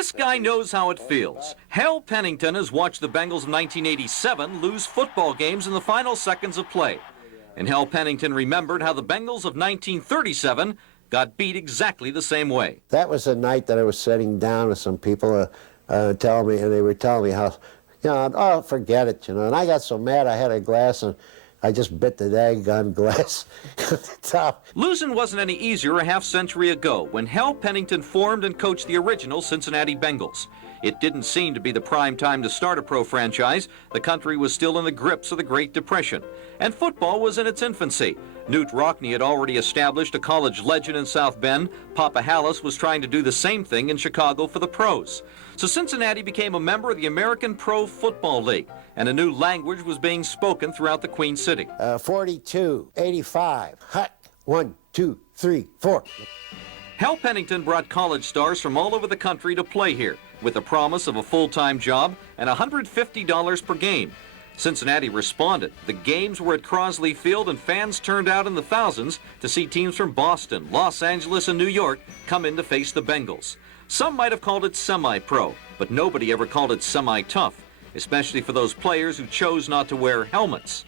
This guy knows how it feels. Hal Pennington has watched the Bengals of 1987 lose football games in the final seconds of play. And Hal Pennington remembered how the Bengals of 1937 got beat exactly the same way. That was the night that I was sitting down with some people telling me, and they were telling me how, you know, oh, forget it, you know. And I got so mad I had a glass and I just bit the daggone glass at the top. Losing wasn't any easier a half-century ago when Hal Pennington formed and coached the original Cincinnati Bengals. It didn't seem to be the prime time to start a pro franchise. The country was still in the grips of the Great Depression, and football was in its infancy. Newt Rockne had already established a college legend in South Bend. Papa Hallis was trying to do the same thing in Chicago for the pros. So Cincinnati became a member of the American Pro Football League, and a new language was being spoken throughout the Queen City. 42, 85, hut, 1, 2, 3, 4. Hal Pennington brought college stars from all over the country to play here, with the promise of a full-time job and $150 per game. Cincinnati responded. The games were at Crosley Field, and fans turned out in the thousands to see teams from Boston, Los Angeles, and New York come in to face the Bengals. Some might have called it semi-pro, but nobody ever called it semi-tough, especially for those players who chose not to wear helmets.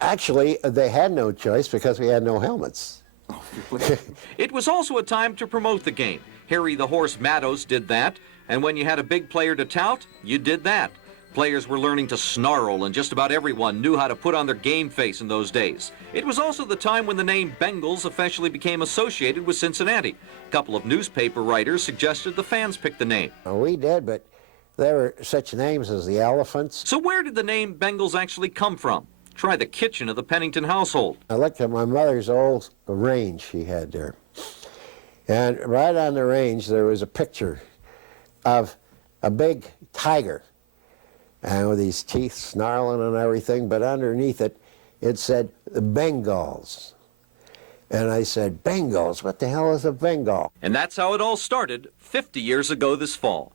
Actually, they had no choice because we had no helmets. It was also a time to promote the game. Harry the Horse Mattos did that, and when you had a big player to tout, you did that. Players were learning to snarl, and just about everyone knew how to put on their game face in those days. It was also the time when the name Bengals officially became associated with Cincinnati. A couple of newspaper writers suggested the fans pick the name. We did, but there were such names as the Elephants. So where did the name Bengals actually come from? Try the kitchen of the Pennington household. I looked at my mother's old range she had there. And right on the range there was a picture of a big tiger, and with his teeth snarling and everything, but underneath it, it said the Bengals. And I said, Bengals? What the hell is a Bengal? And that's how it all started 50 years ago this fall.